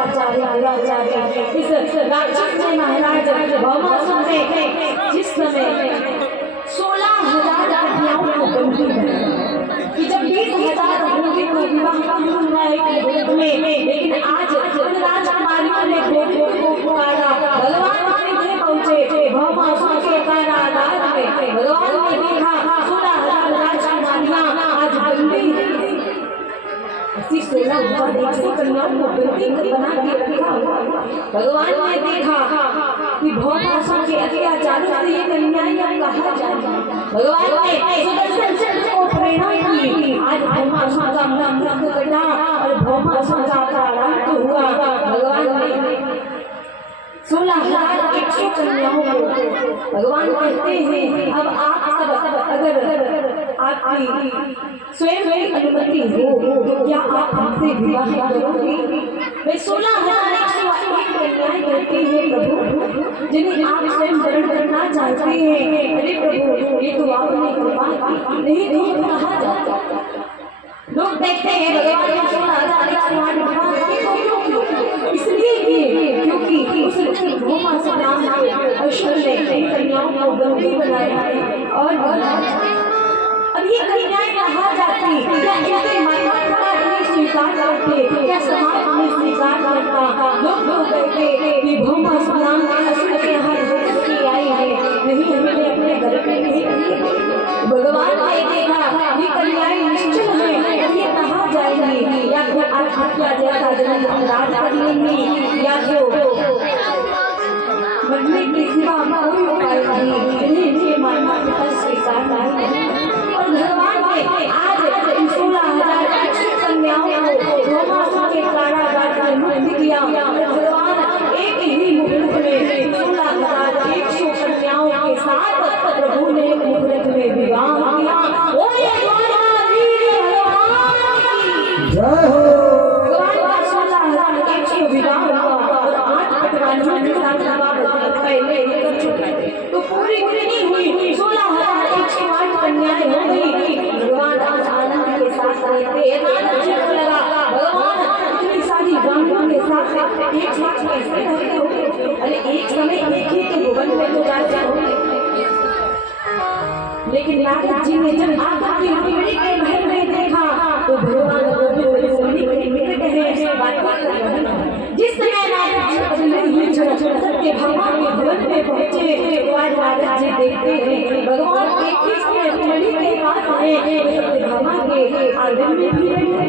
आचार्य दुराचार्य इस राक्षस ने महाराज भौमासुर ने जिस समय 16,000 कन्याओं को बंदी बनाया कि जब 20,000 होंगे तो विवाह होगा एक जगत में, लेकिन आज राजकुमारियों ने गोपियों को पुकारा, भगवान वहां पहुंचे भौमासुर के कारागार में। भगवान ने देखा 16,000 राजकुमारियां आज बंदी हैं। 16,000 कन्याओं को बंदी बना के रखा हुआ। भगवान ने देखा कि भौमासुर के अत्याचारों से ये कन्याएं कहाँ जाएंगी। भगवान ने सुदर्शन चक्र को प्रेरणा की। आज भौमासुर का मुंह कटा और भौमासुर का प्रारंभ हुआ। भगवान ने 16,100 कन्याओं को भगवान कहते हैं अब आप सब अगर आपकी स्वयं की अनुमति हो तो क्या आप हमसे विवाह करोगे। वे 16,101 कन्याएं कहती हैं प्रभु जिन्हें आप स्वयं वरण करना चाहते हैं। अरे प्रभु ये तो आपने कृपा की, नहीं तो कहा जाता। लोग देखते हैं भगवान ने 16,101 इसलिए किए क्योंकि उस भौमासुर नाम के असुर ने कन्याओं को बंदी बनाया है। और अब ये कन्याएं कहाँ जाती, क्या इनके माता इन्हें स्वीकार करते, क्या समाज इन्हें स्वीकार करता। लोग कहते कि भौमासुर नाम के असुर के यहाँ की आई है, नहीं हमें अपने घर पे नहीं किए। भगवान ने देखा ये कन्याएं निश्चित हैं, ये कहाँ जाएंगी, या फिर आत्महत्या जैसा जन्म अपराध कर लेंगी, या जो मरने के सिवा कोई उपाय नहीं, इन्हें माता पिता स्वीकार नहीं। और भगवान ने आज 16,100 कन्याओं को भौमासुर के कारागार में मुक्त किया। भगवान एक ही मुहूर्त में 16,100 कन्याओं के साथ प्रभु ने मुहूर्त में विवाह किया। भगवान का 16,100 विवाह हुआ और 8 पटवारियों के साथ तो पूरी नहीं हुई 16,108 कन्याएं हो गई। भगवान आज आनंद के साथ रहते हैं। लगा भगवान इतनी सारी रानियों के साथ एक साथ कैसे रहते हो। अरे एक समय एक ही तो भवन में तो राजा होंगे, लेकिन नारद जी ने जब आकर के रुक्मिणी के महल में देखा तो भगवान रुक्मिणी के निकट है बात कर रहे हैं। जिस समय नारद जी अपने सत्य भगवान के भवन में पहुंचे तो आज नारद जी देखते हैं भगवान एक ही समय रुक्मिणी के पास आए सत्य भगवान के आंगन में भी बैठे।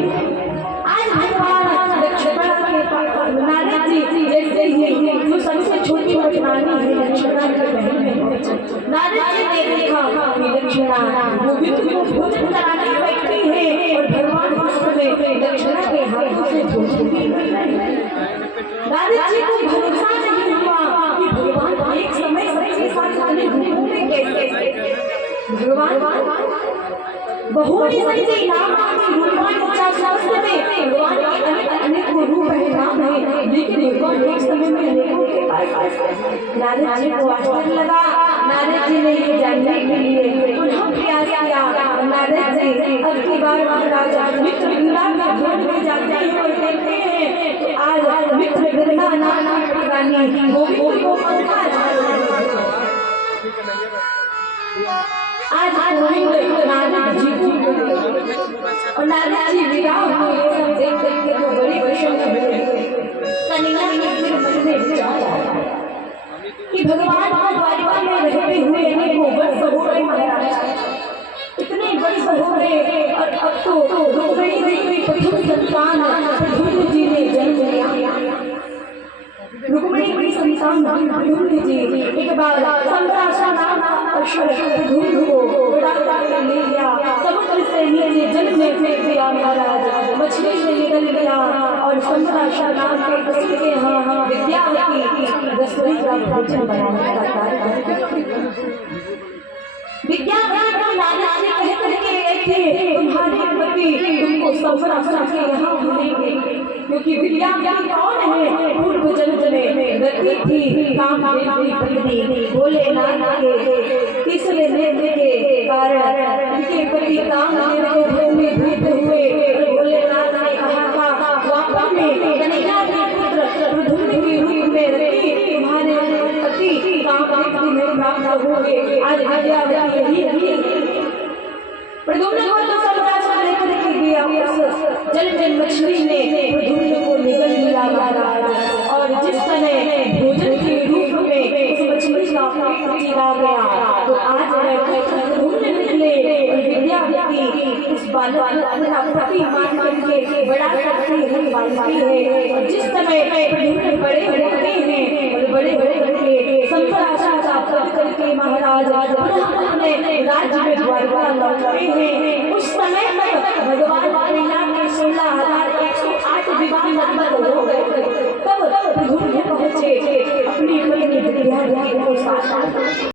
आज भगवान लक्ष्मण के पास नारद जी जैसे ही जो सबसे छोटी रानी है लक्ष्मण की बहन में पहुंचे। नारद जी ने देखा कि लक्ष्मण वो भी तुमको भोजन कराने बैठी है और भगवान उस समय लक्ष्मण के हाथों से भोजन भी कर रहे हैं। नारद जी को भरोसा नहीं हुआ कि भगवान एक समय सबके साथ अपने रूपों में कैसे भगवान बहुत ही सच्चे नाम भगवान भगवान के अनेक रूप है नाम है, लेकिन भगवान एक समय में अनेकों के पास। नारद जी को आश्चर्य लगा। नारद जी ने ये जानने के लिए पुनः प्रयास किया। नारद जी अब की बार राजा मित्रविंदा के भवन में जाते हैं और देखते हैं आज मित्रविंदा नाम की रानी वो पंखा आज नारद जी और नारद जी विवाह हुए सब देख के तो बड़ी प्रसन्न हुए। कन्या के फिर मन में विचार आया कि भगवान को द्वारिका में रहते हुए अनेकों वर्ष हो गए महाराज, इतने वर्ष हो गए और अब तो रुक्मिणी जी की प्रथम संतान प्रद्युम्न जी ने जन्म लिया। रुक्मिणी की संतान प्रद्युम्न जी एक बार संप्रासा नाम अक्षर प्रद्युम्न को उड़ाता ले लिया। समुद्र से नीचे जल में फेंक दिया महाराज, मछली से निकल गया और संप्रासा नाम के किसी के यहाँ विद्यावती रसोई का भोजन बनाने का कार्य। विद्यावती को नारद जी कह करके गए थे तुम्हारे पति तुमको संप्रासा के यहाँ भूलेंगे, क्योंकि विद्यावती कौन है पूर्व जन्म में गति थी काम देवी पत्नी भोलेनाथ के तीसरे नेत्र के कारण उनके पति काम देवी में भूत हुए। भोलेनाथ ने कहा था वापस में कन्हैया के पुत्र उस बालक को अपना पति मान करके बड़ा करती है, पालती है। और जिस समय बड़े होते हैं और बड़े करके संपराशा प्राप्त करके महाराज अपने राज्य में द्वारका लौटते हैं। उस समय तक भगवान श्री राम के 16,108 विवाह लगभग